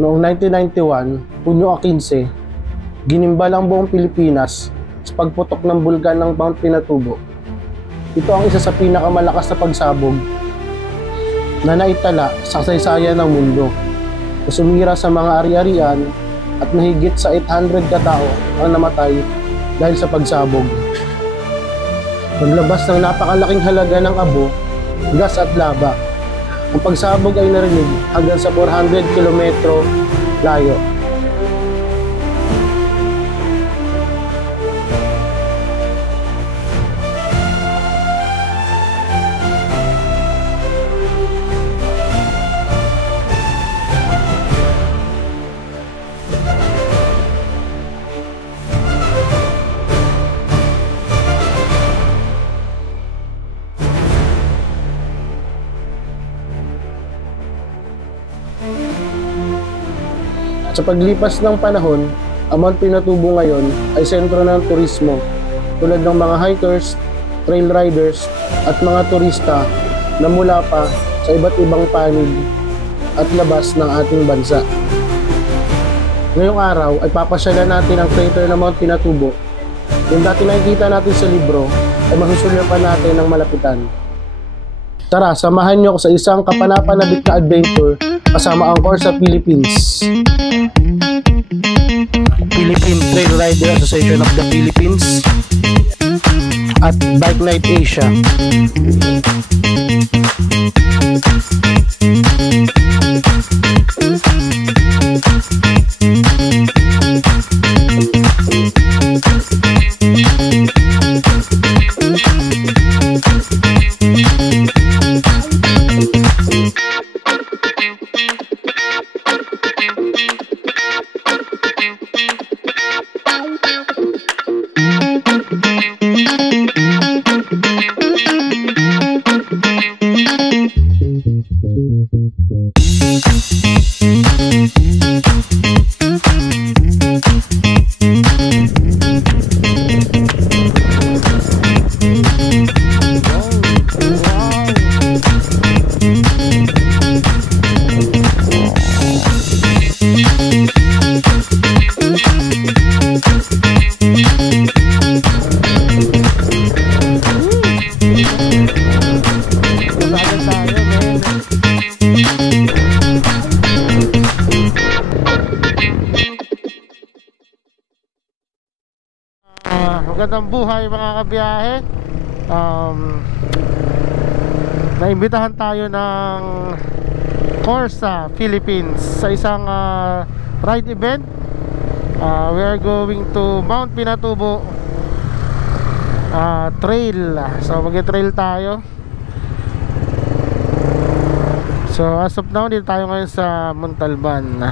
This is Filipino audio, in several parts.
noong 1991, Hunyo 15, ginimbal ang buong Pilipinas sa pagputok ng bulkan ng Mount Pinatubo. Ito ang isa sa pinakamalakas na pagsabog na naitala sa kasaysayan ng mundo, na sumira sa mga ari-arian at mahigit sa 800 katao ang namatay dahil sa pagsabog. Paglabas ng napakalaking halaga ng abo, gas at lava, ang pagsabog ay narinig hanggang sa 400 kilometro layo. Sa paglipas ng panahon, ang Mount Pinatubo ngayon ay sentro ng turismo tulad ng mga hikers, trail riders at mga turista na mula pa sa iba't ibang panig at labas ng ating bansa. Ngayong araw ay papasyalan natin ang crater ng Mount Pinatubo. Yung dati nakikita natin sa libro ay masusulyapan natin ng malapitan. Tara, samahan niyo ako sa isang kapanapanabik na adventure kasama ang Corsa Philippines. Philippine Trail Rider Association of the Philippines at Bike Night Asia. Magandang buhay mga kabiyahe. Naimbitahan tayo ng Corsa Philippines sa isang ride event. We are going to Mount Pinatubo trail. So mag-trail tayo. So as of now, dito tayo ngayon sa Montalban.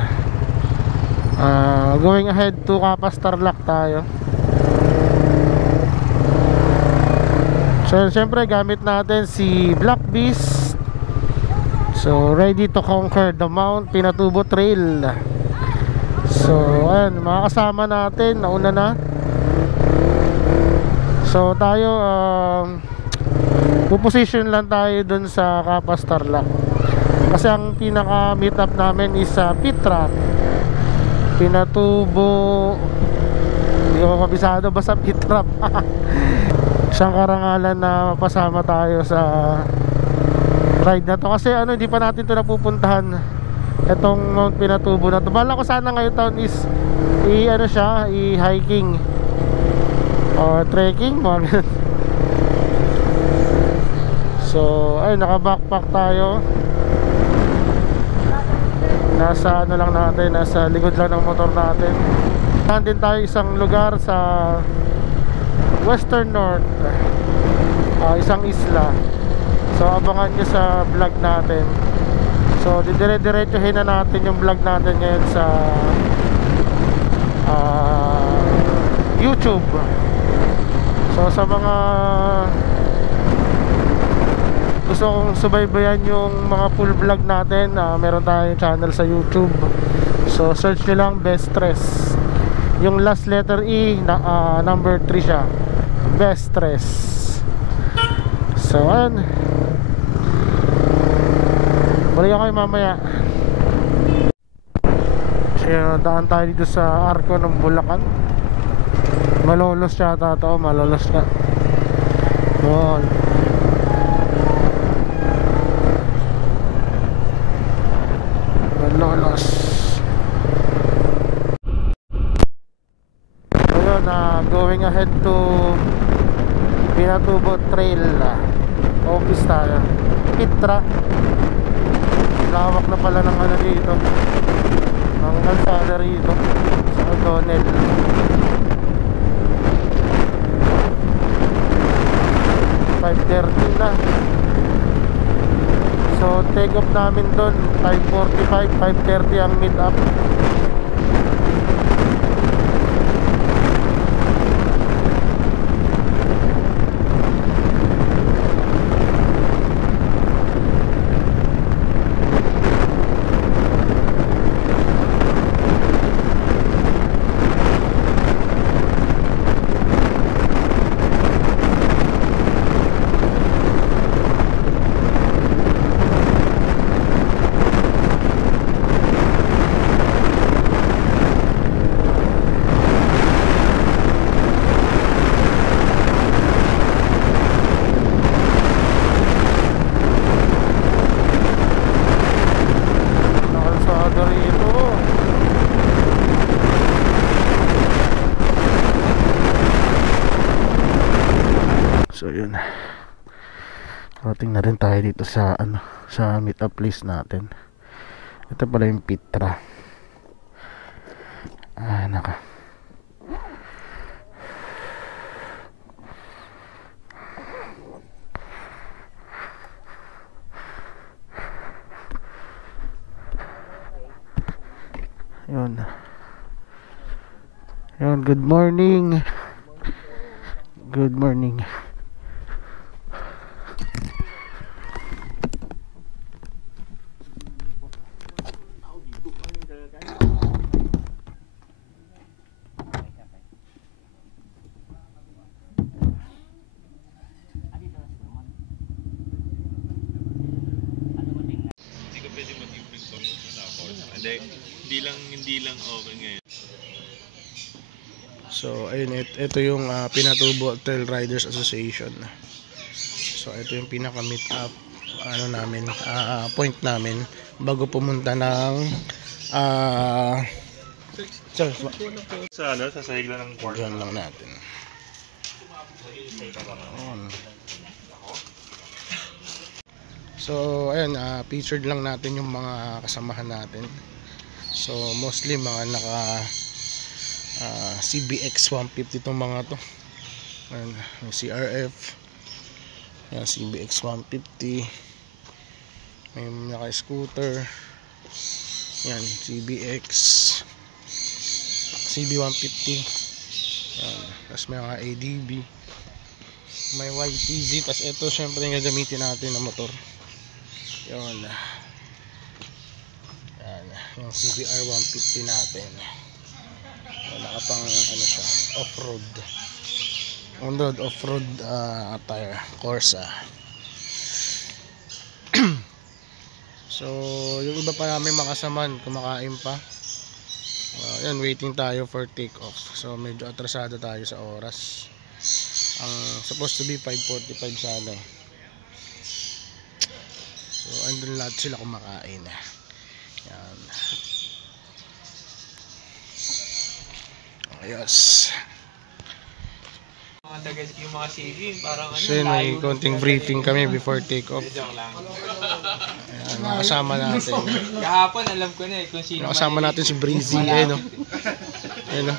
Going ahead to Capas Tarlac tayo. So syempre gamit natin si Black Beast. So ready to conquer the Mount Pinatubo Trail. So ayan, mga kasama natin, nauna na. So tayo puposition lang tayo dun sa Capas Tarlac. Kasi ang pinaka meet up namin is sa Pitrap Pinatubo. Hindi ko kabisado, basta Pitrap. Isang karangalan na mapasama tayo sa ride na to. Kasi hindi pa natin to napupuntahan, itong Mount Pinatubo na to. Bala ko sana ngayong taon is i-hiking or trekking. So ay, naka-backpack tayo. Nasa lang natin, nasa likod lang ng motor natin. Nandun tayo isang lugar sa Western North, isang isla. So abangan nyo sa vlog natin. So dire-diretsuhin na natin yung vlog natin ngayon sa YouTube. So sa mga gusto kong subaybayan yung mga full vlog natin, meron tayong channel sa YouTube. So search nyo lang Best Stress. Yung last letter E number 3 siya, Best Stress. So ayan, balik ako mamaya. Ayan, daan tayo dito sa Arco ng Bulacan. Malolos yata to, malolos na. Doon. Malolos. Ayun, going ahead to Pinatubo Trail. Office tayo. Pitra. Lawak na pala ng ano dito. Ng kalsada rito sa O'Donnell. Na. So take off namin doon 5:45, 5:30 ang meet up. So yun, rating na rin tayo dito sa sa meet up place natin. Ito pala yung Pitra. Naka yun. Yun, good morning. Good morning. Hindi lang okay ngayon. So ayun, ito yung Pinatubo Trail Riders Association. So ito yung pinaka meet up namin, point namin bago pumunta ng sa sahig lang ng kwarto. Diyan lang natin. So ayun, featured lang natin yung mga kasamahan natin. So mostly mga naka CBX 150 itong mga to. Ayan, yung CRF. Ayan, CBX 150. May naka scooter. Ayan, CBX CB 150. Ayan, tapos may mga ADB. May YTZ. Tapos ito syempre yung gagamitin natin na motor. Ayan, yung CBR 150 natin. Nakapang siya, off-road off-road attire, Corsa. So yung iba pa namin makasaman kumakain pa. Yan, waiting tayo for take off. So medyo atrasado tayo sa oras. Ang supposed to be 5:45 sana. So andun lahat sila kumakain. Yan. Ayos. Yung mga CV, parang so may konting briefing kami before take off. Ayan, nakasama natin. Kahapon alam ko na kung sino. Nakasama natin si Breezy. Ayun o. Ayun o.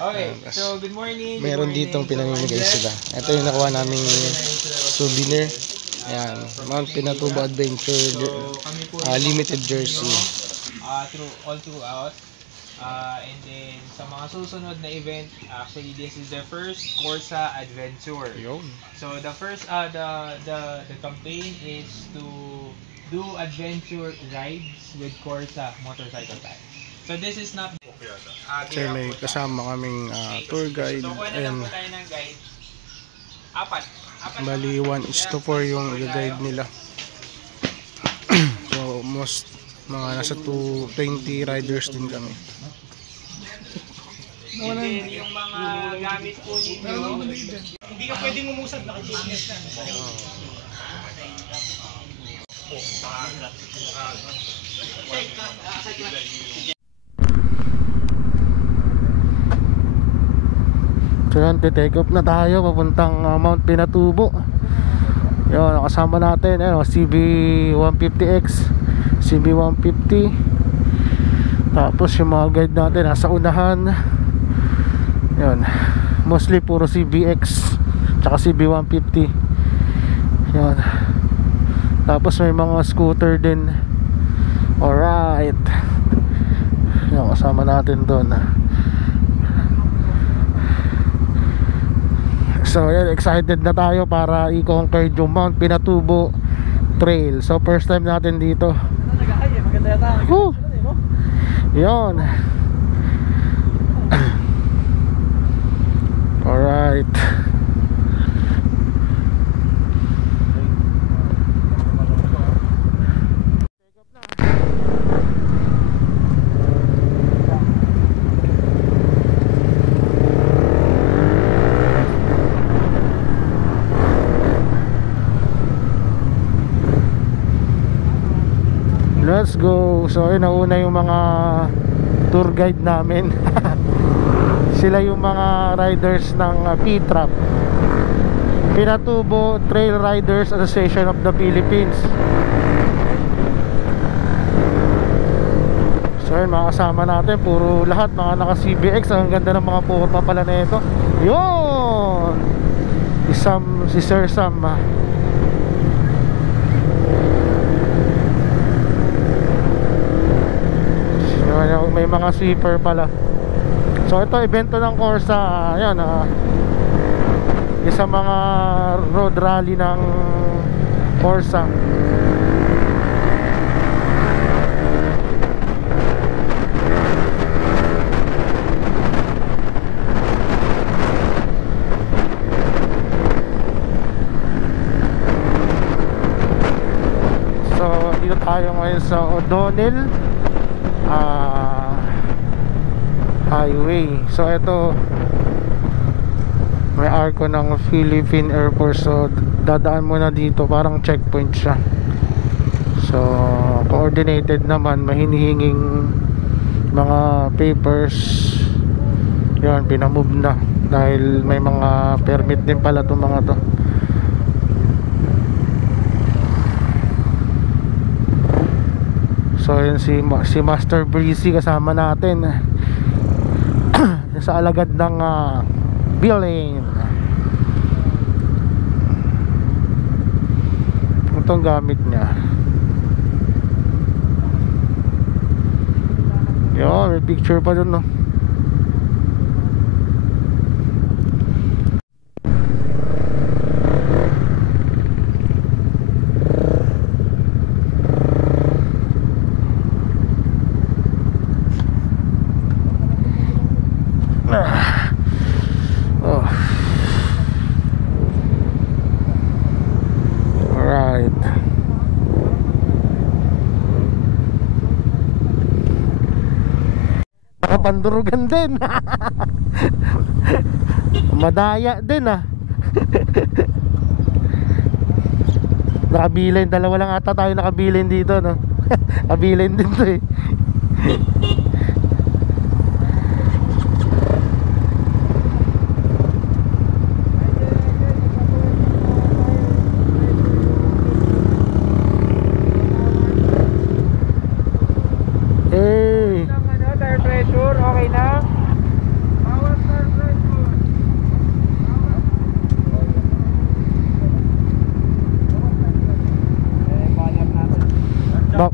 Okay, so good morning. Meron ditong pinamimigay sila. Ito yung nakuha naming souvenir. Ayan, Mount Pinatubo Adventure limited jersey. All throughout. And then sa mga susunod na event, actually this is the first Corsa Adventure. So the first the campaign is to do adventure rides with Corsa motorcycle type. So this is not Kasi may kasama kaming tour guide. Ayan. Tayo ng guide. Apat Bali 1:4 yung guide nila. So Mga nasa 20 riders din kami. And then yung mga gamit po ninyo, hindi ka pwedeng umusad, naka-GPS na. So yan, take off na tayo papuntang Mount Pinatubo. Yun, nakasama natin CB150X, CB150. Tapos yung mga guide natin nasa unahan. Yun, mostly puro CBX tsaka CB150. Yun. Tapos may mga scooter din. Alright. Yun, kasama natin doon. So yan, excited na tayo para i-conquer yung Mount Pinatubo Trail. So first time natin dito. Woo! Yun. Alright. Let's go. So ayun, nauna yung mga tour guide namin. Sila yung mga riders ng P-Trap, Pinatubo Trail Riders Association of the Philippines. So ayun, mga kasama natin, puro lahat mga naka CBX. Ang ganda ng mga forma pala na ito. Yun, si Sir Sam. May mga sweeper pala. So ito, evento ng Corsa. Ayan, isa mga road rally ng Corsa. So dito tayo ngayon sa O'Donnell Highway. So ito, may arko ng Philippine Air Force. So dadaan muna dito, parang checkpoint siya. So coordinated naman, may hinihinging mga papers. Yan, pinamove na dahil may mga permit din pala itong mga to. So yun, si Master Breezy kasama natin sa alagad ng billing. Itong gamit niya. Yo, may picture pa dun, no? Oh. Alright. Pandurugan din. Madaya din Nakabilin, dalawa lang ata tayo nakabilin dito, no? Kabilin din to eh.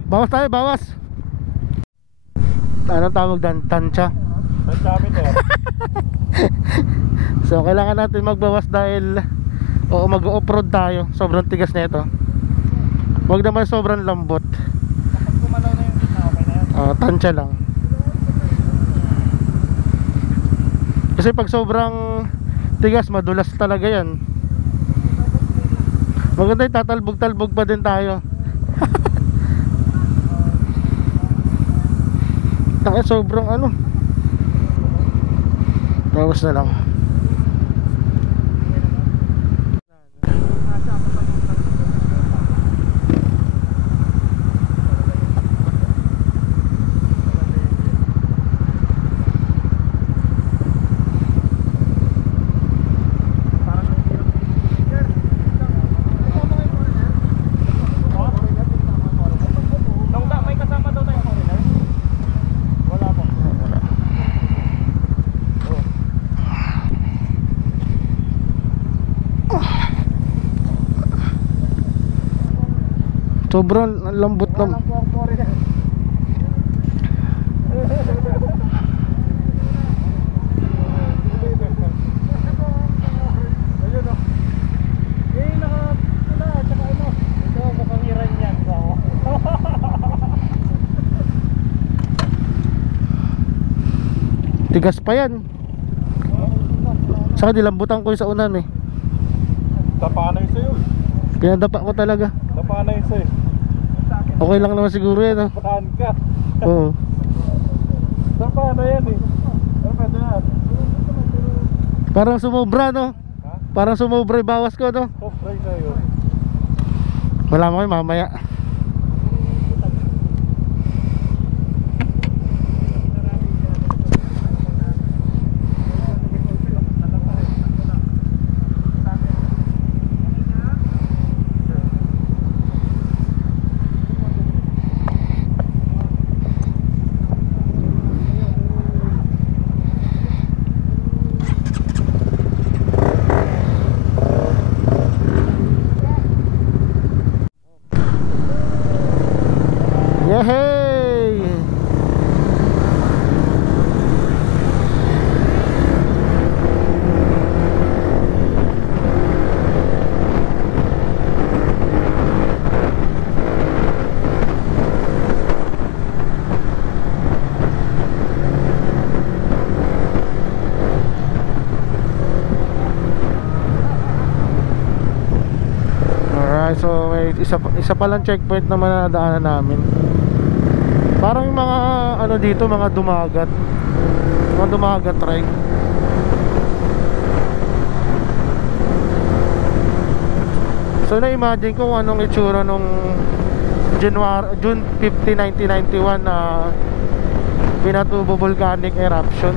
Bawas tayo, bawas. Anong tawag dan? Tansya? So kailangan natin magbawas dahil mag-off-road tayo. Sobrang tigas na ito. Huwag naman sobrang lambot. Kapag gumalaw na yung gitna, okay na yan? Tansya lang. Kasi pag sobrang tigas, madulas talaga yan. Maganda yung tatalbog-talbog pa din tayo. sobrang ano. Bawas na lang. Sobrang lambot na. Tigas pa yan. Saka nilambutan ko yung sa unan eh. Tapanay sa'yo. Pinadapa ko talaga. Tapanay sa'yo. Okay lang naman siguro yan, oh. Paan ka. Oo. Tapanay yan eh. Pero pwede na. Parang sumobra, no? Ha? Parang sumobra yung bawas ko, no? Top try sa'yo. Wala mo kayo mamaya. Yehey! Alright, so may isa palang checkpoint naman na nadaanan namin. Parang yung mga ano dito, mga dumagat train. So na-imagine ko kung anong itsura nung June 50, 1991 na Pinatubo volcanic eruption.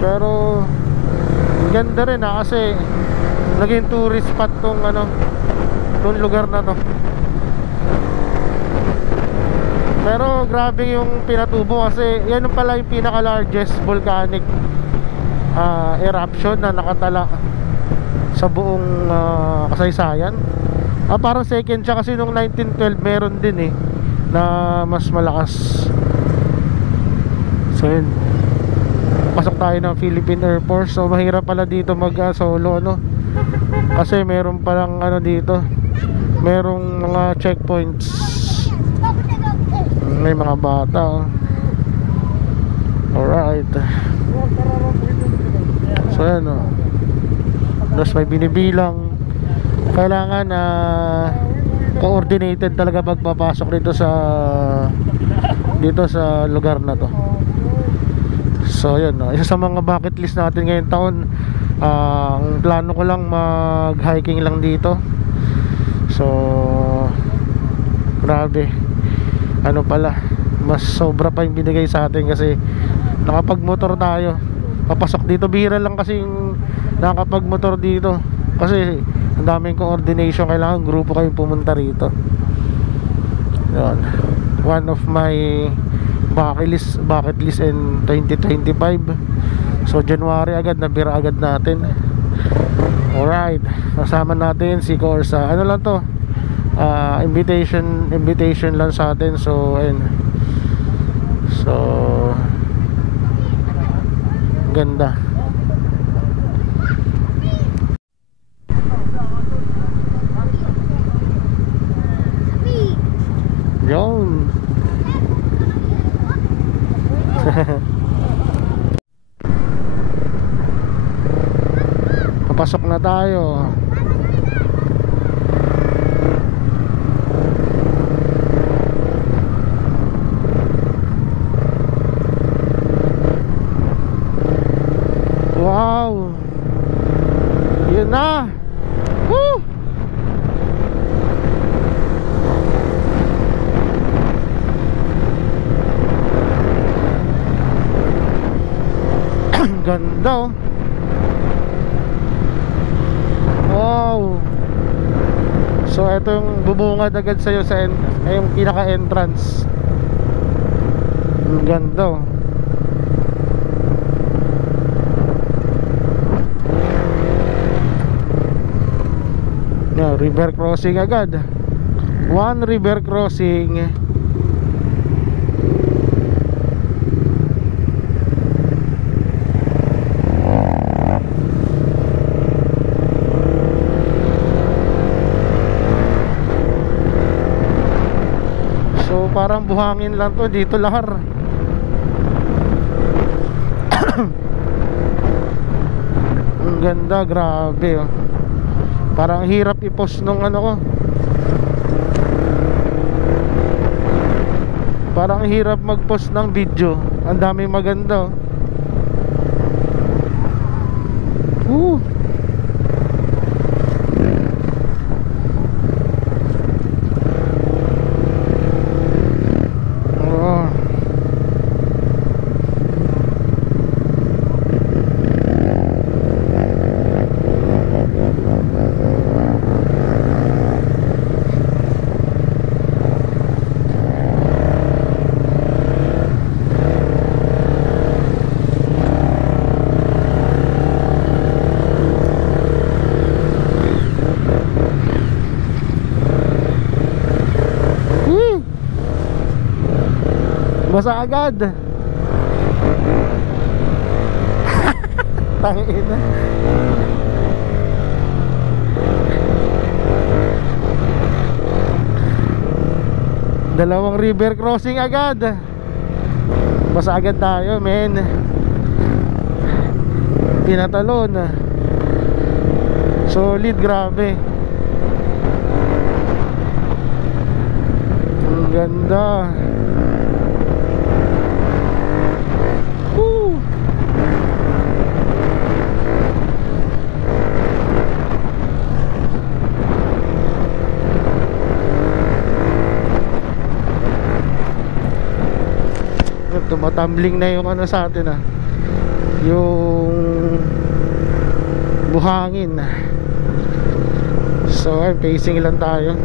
Pero ganda rin kasi naging tourist spot tong lugar na to. Pero grabe yung Pinatubo kasi yan pala yung pinaka largest volcanic eruption na nakatala sa buong kasaysayan. Parang second siya kasi nung 1912 meron din na mas malakas. So yun, pasok tayo ng Philippine Air Force. So mahirap pala dito mag solo kasi meron palang dito, merong mga checkpoints. May mga bata. Alright. So yan tapos may binibilang. Kailangan coordinated talaga pagpapasok dito sa lugar na to. So yun isa sa mga bucket list natin ngayong taon. Ang plano ko lang mag hiking lang dito. So grabe, pala mas sobra pa yung binigay sa atin kasi nakapag-motor tayo. Papasok dito, bihira lang kasi nakapag-motor dito kasi ang daming coordination. Kailangan grupo kayong pumunta rito. Yun, one of my bucket list in 2025. So January agad, nabira agad natin. Alright, kasama natin si Corsa. Ano lang to, invitation lang sa atin. So ayun, so ganda. Yun. Papasok na tayo. ganda oh. Wow. So ito yung bubungad agad sa'yo sa yung pinaka-entrance. Ang ganda oh. River crossing agad. One river crossing. So parang buhangin lang to dito lahar. Ang ganda, grabe oh. Parang hirap i-post nung ano ko. Parang hirap mag-post ng video. Ang daming maganda oh. Basa agad. Tangina. Dalawang river crossing agad. Basa agad tayo, men. Pinatalon. Solid, grabe. Ang ganda. Tumatumbling na yung ano sa atin yung buhangin. So ay pacing lang tayo.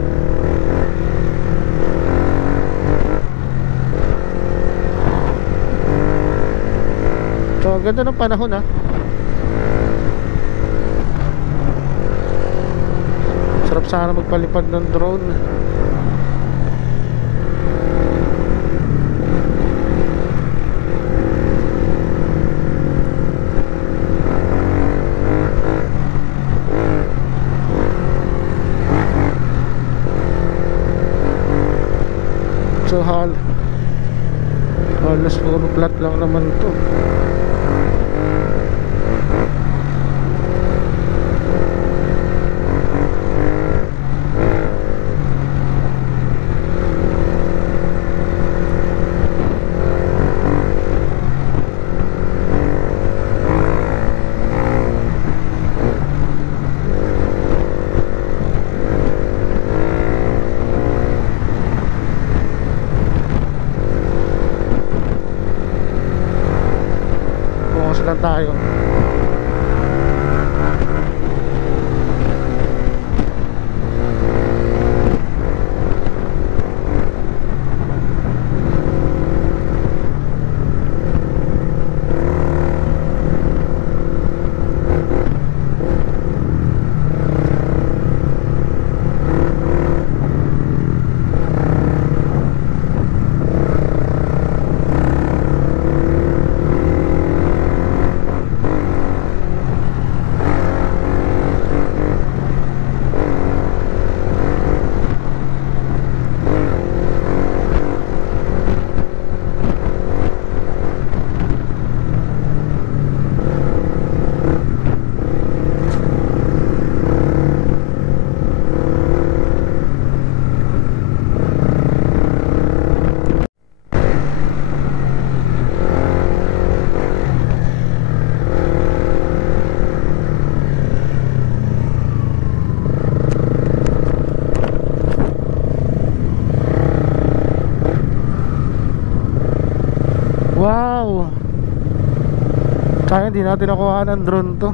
So ganda ng panahon Sarap sana magpalipad ng drone. So halos puro flat lang naman to. Lang tayo. Sayang hindi natin nakuha ng drone to.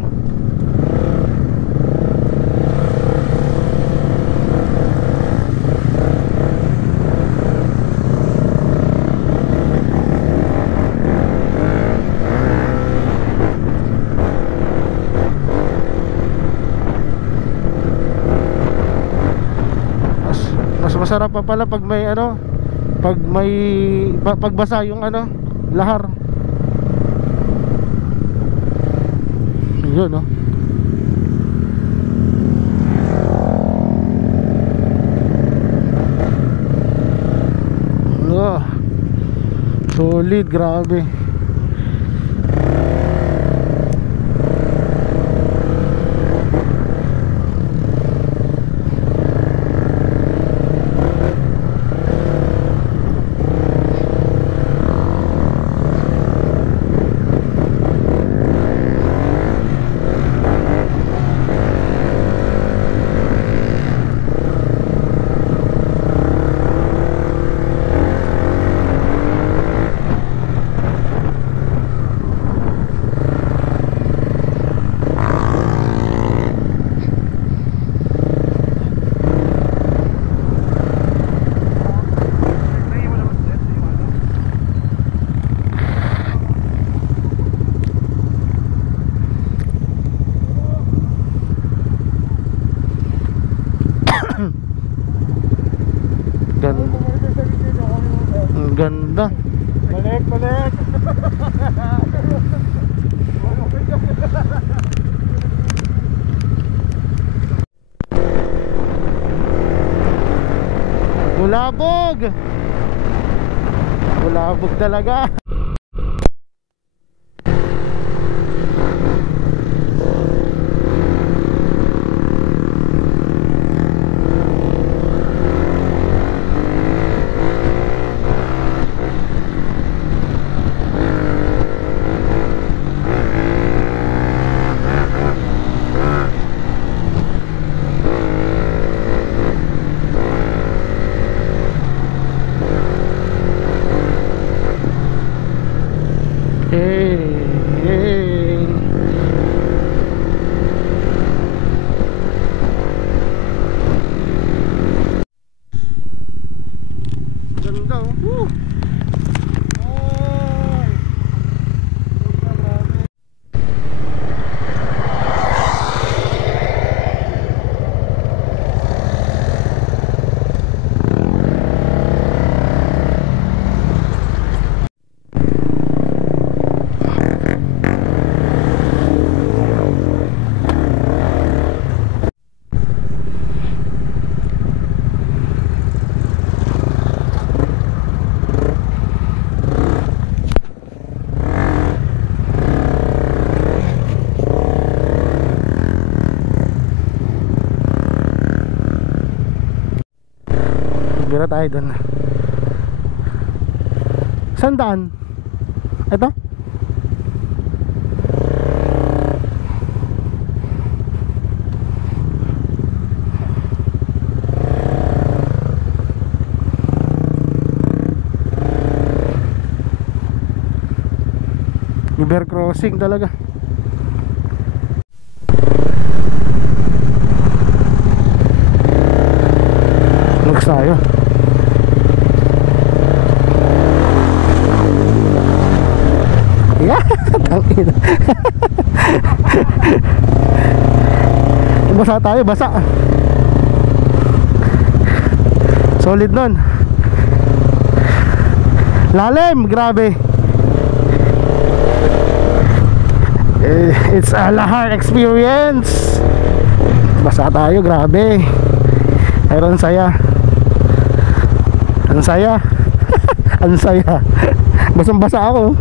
Mas masarap pa pala pag may ano, pagbasa yung ano, lahar. Yun, no? Oh, solid, grabe. Ang ganda. Balik. Bulabog. Bulabog talaga. Ganda, oh. Woo! Bira tayo dun. Saan daan? Ito? River crossing talaga. Next tayo. Yeah, tangina. Basa tayo, basa. Solid nun. Lalim, grabe. It's a lahar experience. Basa tayo, grabe. Pero ang saya. Ang saya. Ang saya. Basang basa ako.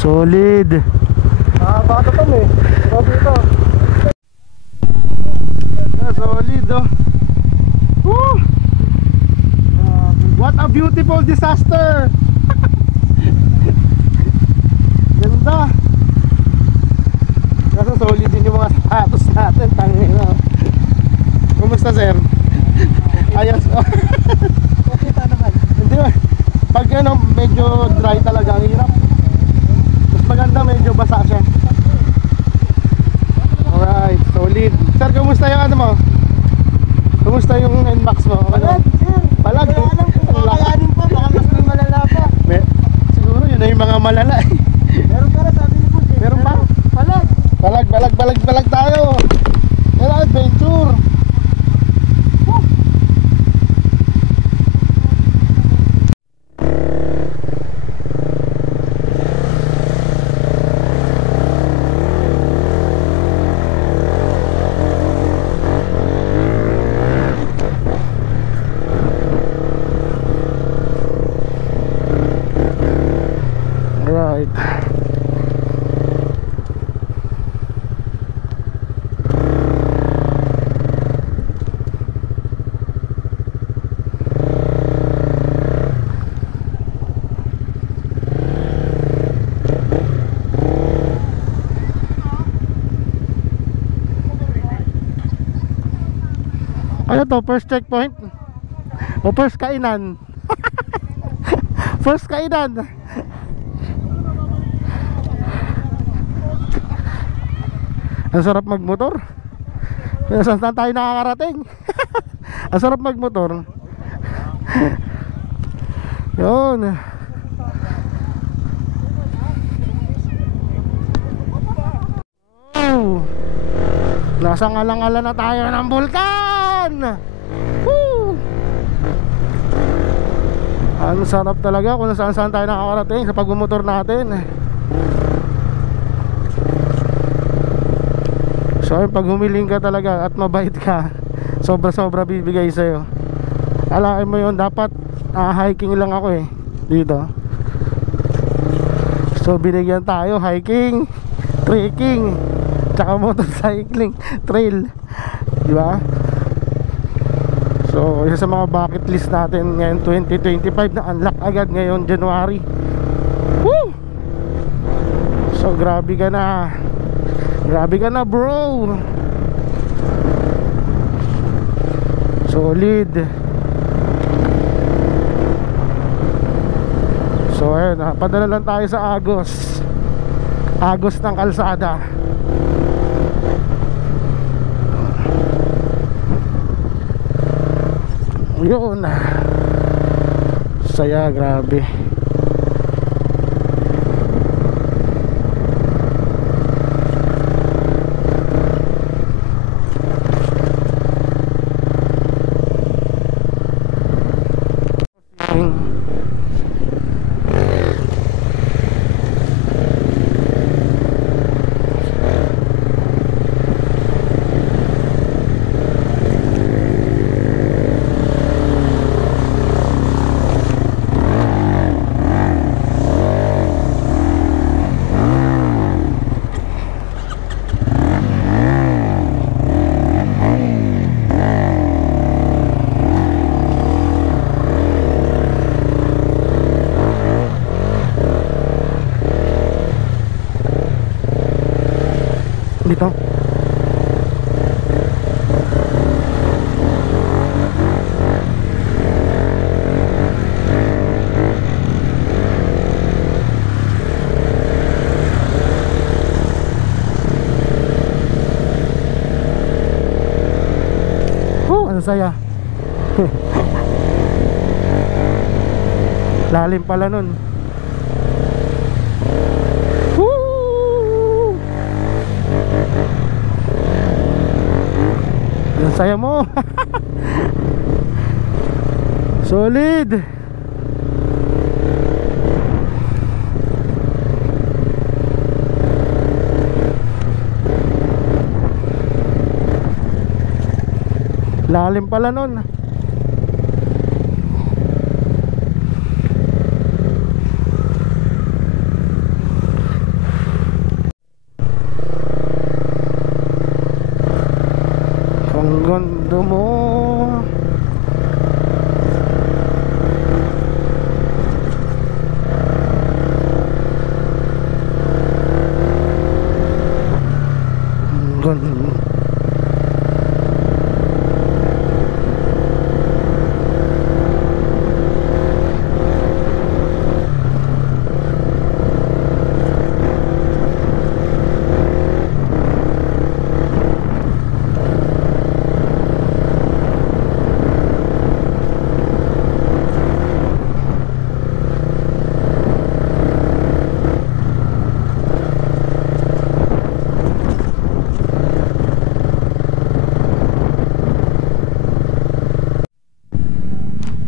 Solid. Baka to eh. Ito dito. Solid, oh. Woo! What a beautiful disaster. Ganda. Kaso solid din yung mga sapatos natin. Tangina. Kumusta, sir? Ayos. Okay pa naman. Hindi ba? Pag ano, medyo dry talaga, ang hirap. Mas maganda medyo basa siya. Alright, solid. Sir, kumusta yung ano mo? Kumusta yung NMAX mo? Palag, sir. Palag? Kakayanin pa, baka mas may malala pa. Siguro yun na yung mga malala eh. Meron para sabi ni Boss eh. Meron pa? Palag. Palag tayo. Pero adventure. Alright. Ano to? First checkpoint? O first kainan? First kainan? Ang sarap magmotor. Saan tayo nakakarating? Ang sarap magmotor. Yun. Oh. Nasa ngalang-ngala na tayo ng bulkan. Woo! Ang sarap talaga kung saan tayo nakakarating sa pagmumotor natin. So pag humiling ka talaga at mabait ka, sobra-sobra bibigay sa'yo. Alain mo yun, dapat hiking lang ako eh dito. So binigyan tayo hiking, trekking, tsaka motorcycling trail, di ba? So isa sa mga bucket list natin ngayon 2025 na unlock agad ngayon January. Woo! So grabe ka na. Grabe ka na, bro. Solid. So ayun, padala lang tayo sa Agos. Agos ng kalsada. Yun. Saya, grabe. Dito. Oh, ang saya. Lalim pala nun. Ang saya mo. Solid. Lalim pala nun. Ang ganda mo. Ang ganda.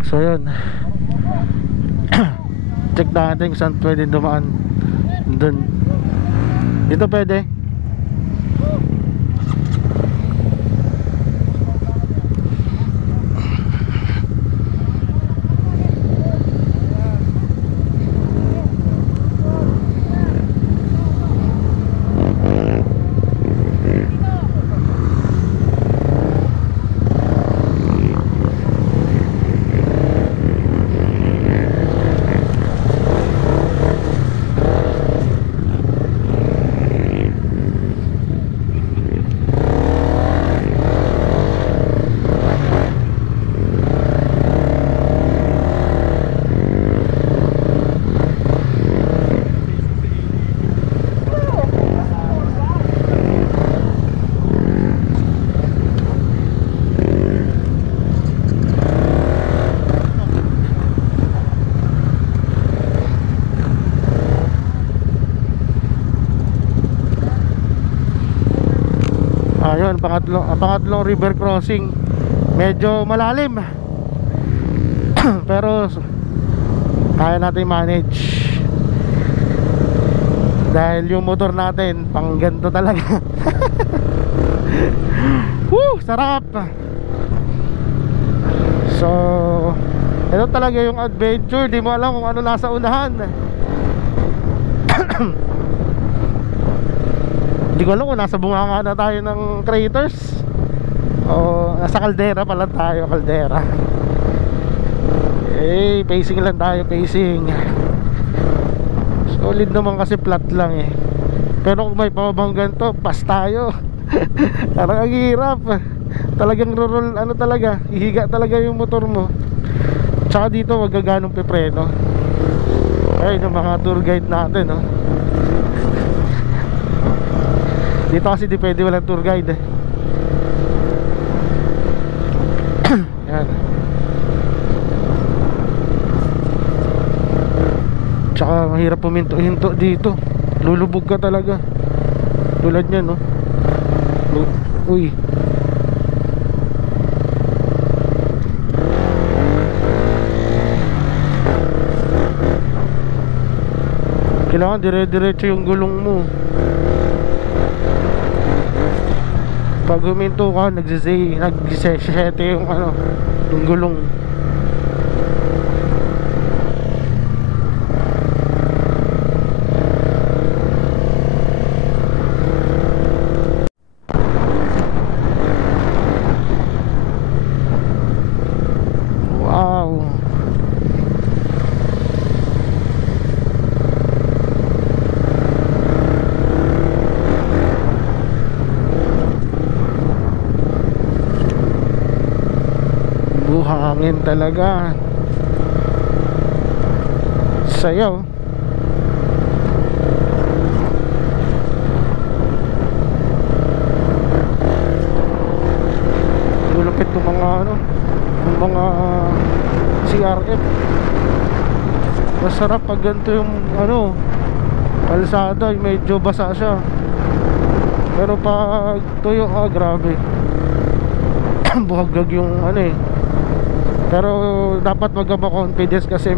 So yun. Check natin kung saan pwede dumaan. Dun. Dito pwede. Ayun, pangatlong river crossing. Medyo malalim. Pero kaya natin manage. Dahil yung motor natin pang ganito talaga. Woo, sarap. So, ito talaga yung adventure. Di mo alam kung ano nasa unahan. Hindi ko alam kung nasa bunganga na tayo ng craters o nasa kaldera pala tayo, kaldera. Eh, pacing lang tayo, pacing. Solid naman kasi flat lang eh. Pero kung may pamabanggan to, pas tayo. Parang ang hirap. Talagang roll, ano talaga, hihiga talaga yung motor mo. Tsaka dito wag gaganong pepreno. Ayun yung mga tour guide natin, no? Dito kasi di pwede walang tour guide eh. Yan. Tsaka mahirap puminto-hinto dito. Lulubog ka talaga. Tulad niyan, no? Uy. Kailangan dire-diretso yung gulong mo. Pag huminto ka, nagsisete yung ano, yung gulong. Wow. Buhangin talaga. Sayaw. Lulupit ng mga ano, ng mga CRF. Masarap pag ganito yung ano, kalsada, medyo basa siya. Pero pag tuyo, grabe. Buhaggag yung ano eh. Pero dapat magka-confidence kasi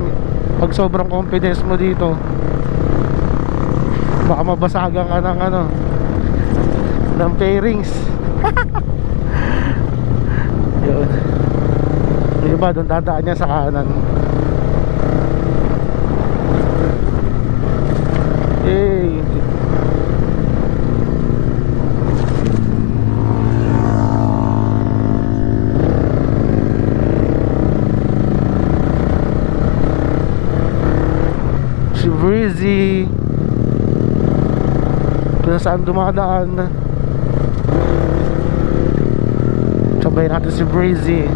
pag sobrang confidence mo dito, baka mabasagan ka ng ano, ng fairings. Yun. Yung iba doon dadaan niya sa kanan. Hey. Si Breezy. Kung saan dumadaan. Sabay natin si Breezy.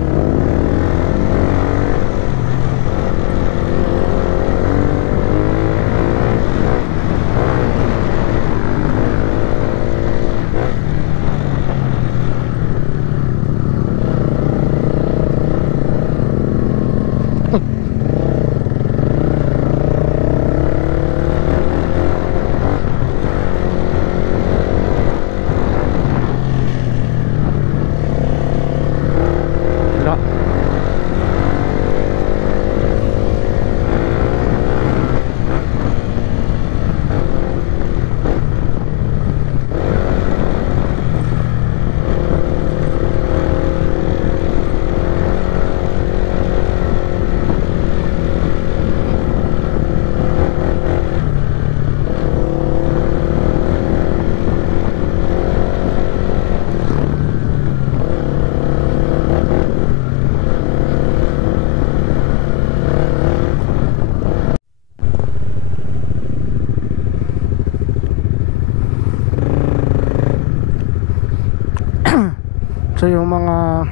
So yung mga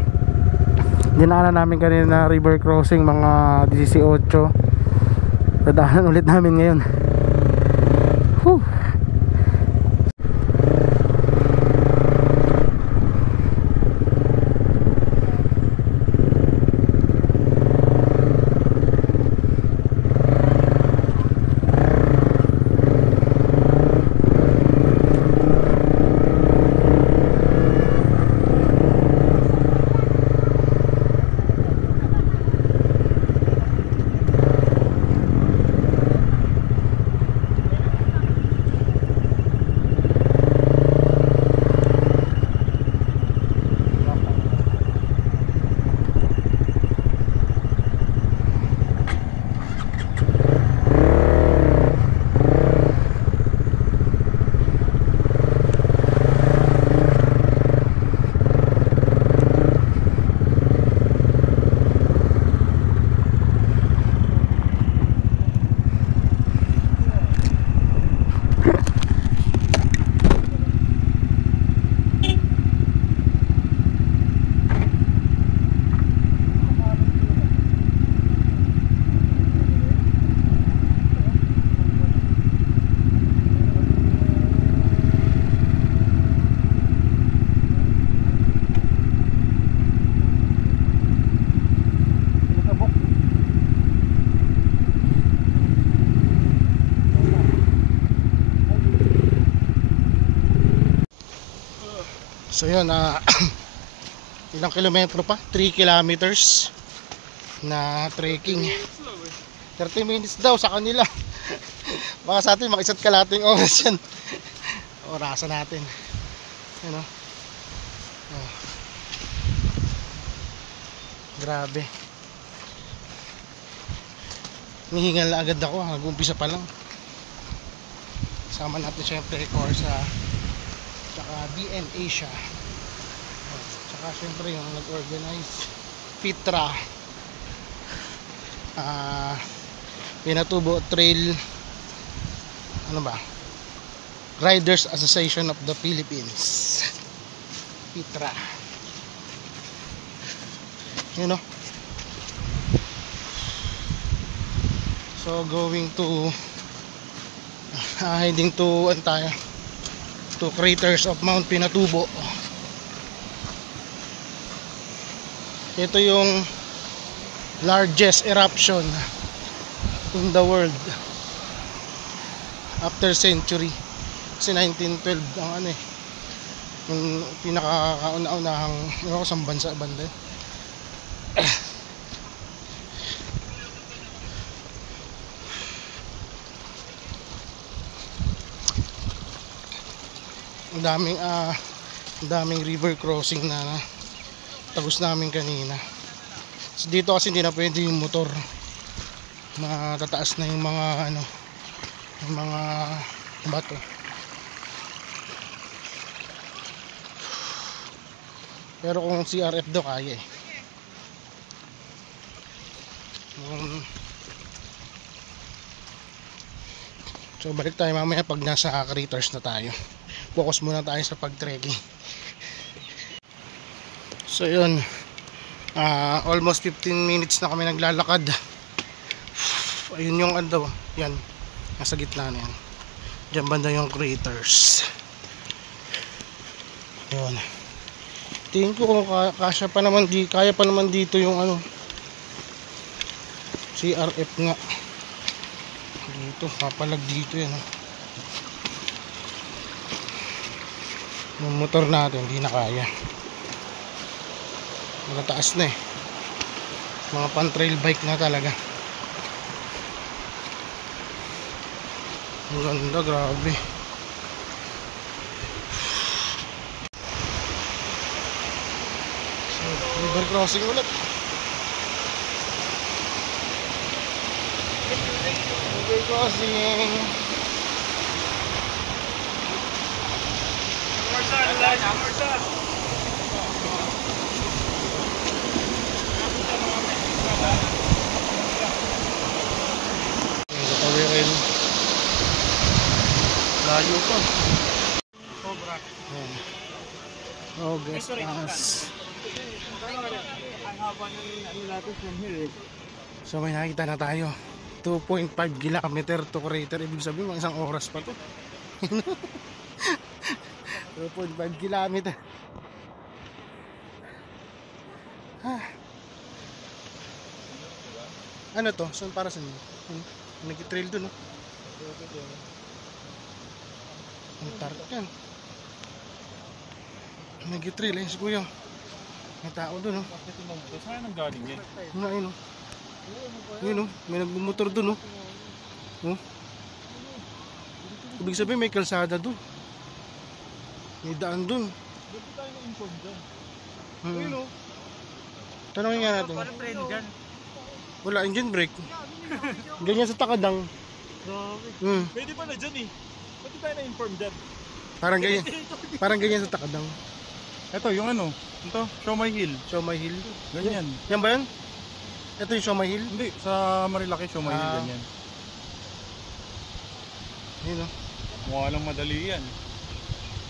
dinaanan namin kanina na river crossing, mga 18, dadaanan ulit namin ngayon. Whew. So yun, ilang kilometro pa? 3 kilometers na trekking. 30 minutes daw sa kanila. Baka sa atin mga isa't kalating oras yan. Orasan natin. Ano? Oh. Grabe. Nihingal na agad ako, nag-umpisa pa lang. Sama natin syempre Corsa tsaka BN Asia, tsaka syempre yung nag-organize Fitra, Pinatubo Trail, ano ba, Riders Association of the Philippines, Fitra, you know. So going to heading to tayo to craters of Mount Pinatubo. Ito yung largest eruption in the world after century. Kasi 1912 ang ano eh, yung pinakakauna-unahang, ano ko sa bansa banda. Ang daming river crossing na tagos namin kanina. So dito kasi hindi na pwede yung motor, matataas na yung mga ano, yung mga bato. Pero kung CRF do kaya eh. So balik tayo mamaya pag nasa craters na tayo. Focus muna tayo sa pag-trekking. So yun, almost 15 minutes na kami naglalakad. Ayun yung ano, yan, nasa gitna na yan. Diyan banda yung craters. Yun. Tingin ko kung kaya pa naman dito yung ano, CRF nga. Dito, papalag dito yan. Yung motor natin hindi na kaya, matataas na eh, mga pan trail bike na talaga. Ang ganda, grabe. So river crossing ulit, river crossing. Layo pa. Sobra. Oh, guys. baba ng ano natin from here eh. So may nakita na tayo. 2.5 kilometer to crater. Ibig sabihin mga isang oras pa to. 2.5 kilometer. Ano to? Saan para saan? Nag-trail dun, no? Ang tarik yan. Nag-trail, ayun si kuya. May tao dun, no? Saan ang galing yan? Ano, ayun, no? Ayun, no? May nagmumotor dun, no? No? Ibig sabihin may kalsada dun. May daan dun. Ba't tayo na-inform dyan? Ayun, no? Tanongin nga natin. Parang friend dyan. Wala, engine brake. Ganyan sa takadang. Grabe. Pwede pala dyan eh. Ba't tayo na-inform dyan? Parang ganyan sa takadang. Ito, yung ano? Ito, Siomay Hill. Siomay Hill. Ganyan. Yan ba yan? Ito yung Siomay Hill? Hindi, sa Marilaki, Siomay Hill, Ah. ganyan. Yun, no? Mukha lang madali yan.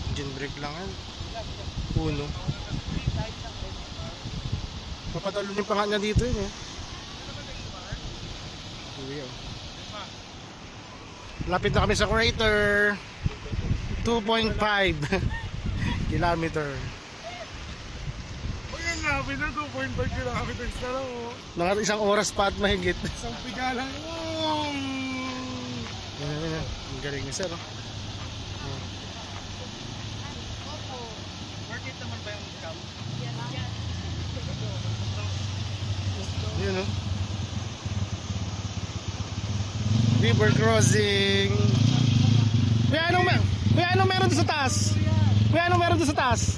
Engine brake lang yan. Puno. Papatalon yung pangat niya dito yun, eh. Lapit na kami sa crater. 2.5 kilometer. Uy, ang lapit na 2.5 kilometers na lang oh. Mga isang oras pa at mahigit. Isang piga lang yun. Yan. Ang galing ni sir, oh. Worth it naman ba yung camp? Yun, oh. River crossing. Kuya, anong meron doon sa taas? Kuya, anong meron doon sa taas?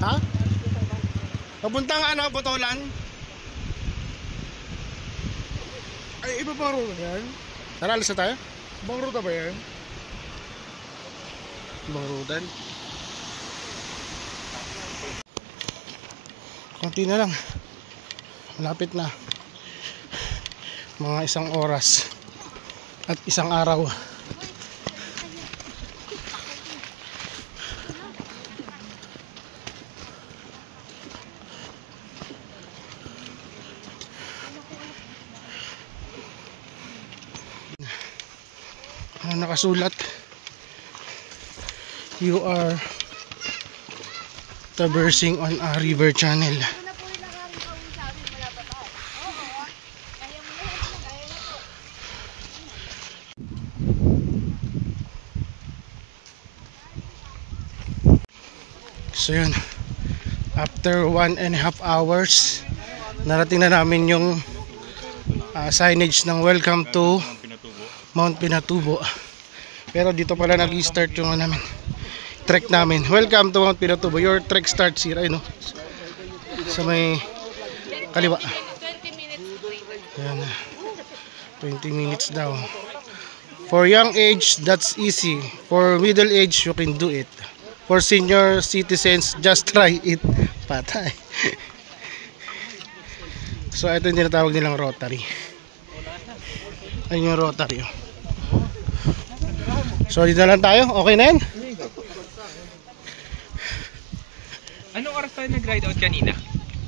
Ha? Papuntang ano, Botolan? Ay, iba ba ruta yan? Tara, alis na tayo? Bang ruta ba yan? Ibang rutan. Konti na lang. Malapit na. Mga isang oras at isang araw. Ano nakasulat? You are traversing on a river channel. So yun, after 1.5 hours narating na namin yung signage ng welcome to Mount Pinatubo. Pero dito pala nag-start yung namin trek namin. Welcome to Mount Pinatubo. Your trek starts here, ayun, no? Sa may kaliwa. 20 minutes. Ayan, 20 minutes daw. For young age, that's easy. For middle age, you can do it. For senior citizens, just try it. Patay. So ito yung tinatawag nilang rotary. Ayun yung rotary. So dito na lang tayo. Okay na yan? Anong oras tayo nag-ride out kanina?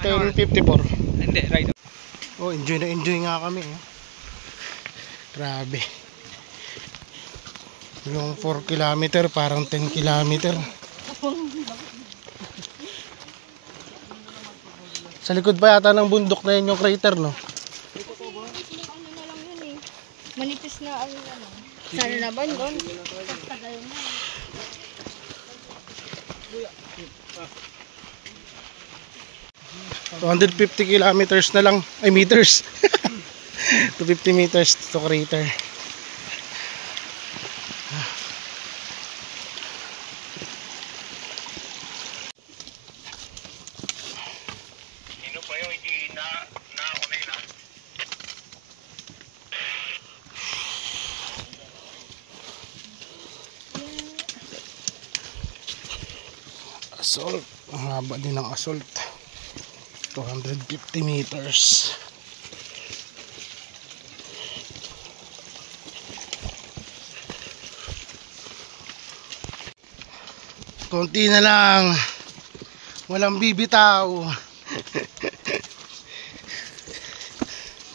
10:54. Hindi, ride out. Oh, enjoy na enjoy nga kami. Grabe. Yung 4 kilometer parang 10 kilometer. Sa likod pa yata ng bundok na yun yung crater, no? Ano na lang yun eh. Manipis na ang ano. Sana na ba yun? Tagal na. 250 kilometers na lang, ay meters. 250 meters to crater. Assault, ang haba din ng assault. 250 meters. Konti na lang. Walang bibitaw.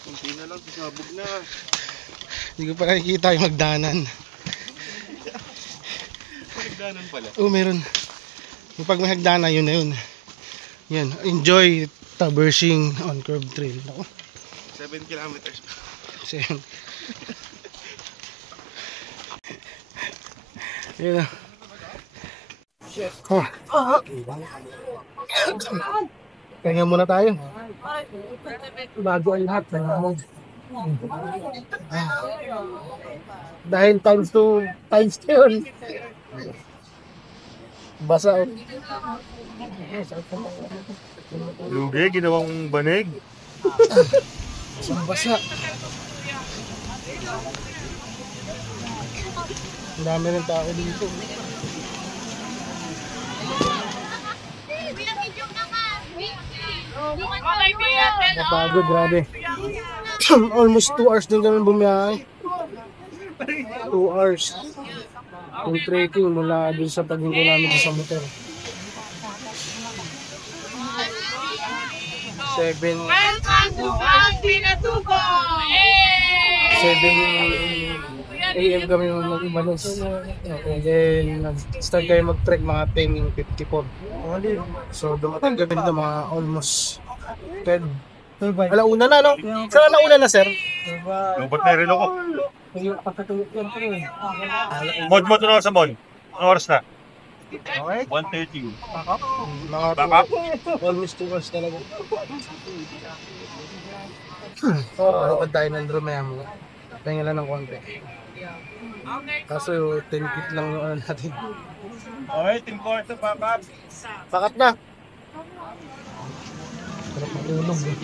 Kunti na lang, sabog na. Hindi ko pa nakikita yung magdanan. Nagdanan pala. Oh, meron. Yung pag may hagdanan, yun na yun. Yan, enjoy traversing on curved trail. Ako. 7 kilometers. Yan. Yan na. Oh. Kaya muna tayo. Bago ang lahat. Dahil times 2 yun. Basa. Lugi, ginawang banig. Basa. Ang dami ng tao dito. Napagod, grabe. Almost 2 hours din kami bumiyahe. 2 hours. Yung trekking mula dun sa paghinto namin sa motor. 7 AM kami nag-imanos. And then nag-start kayo mag-trek mga 10:54. So dumating kami na mga almost 10. Alauna na, no? Saan nauna na, sir? Lubot na rin ako. Mod na sa mod. Anong oras na? Okay. 1:30. Mga Backup? almost 2 hours talaga. Ano tayo ng drone maya mo? Pahinga lang ng konti. Kaso 10 feet lang yung ano natin. Okay, team 4 to backup. Pakat na! Sarap matulog eh.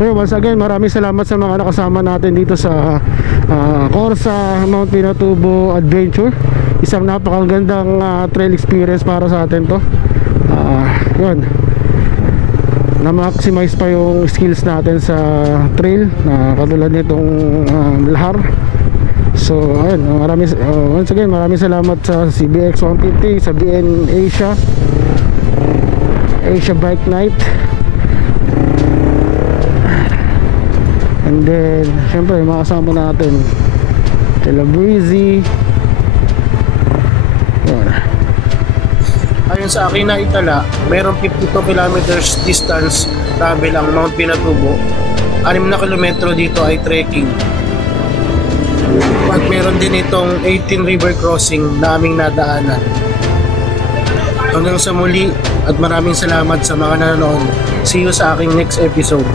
So once again, maraming salamat sa mga nakasama natin dito sa Corsa Mount Pinatubo Adventure. Isang napakagandang trail experience para sa atin to. Yun, na-maximize pa yung skills natin sa trail na katulad nitong lahar. So ayun, once again maraming salamat sa CBX 150, sa BN Asia Bike Night. And then, syempre, mga kasama natin Tela Breezy. Ayon sa akin na itala, mayroong 52 kilometers distance travel ang Mount Pinatubo. 6 na kilometro dito ay trekking. meron din itong 18 river crossing na aming nadaanan. Hanggang sa muli at maraming salamat sa mga nanonood. See you sa aking next episode.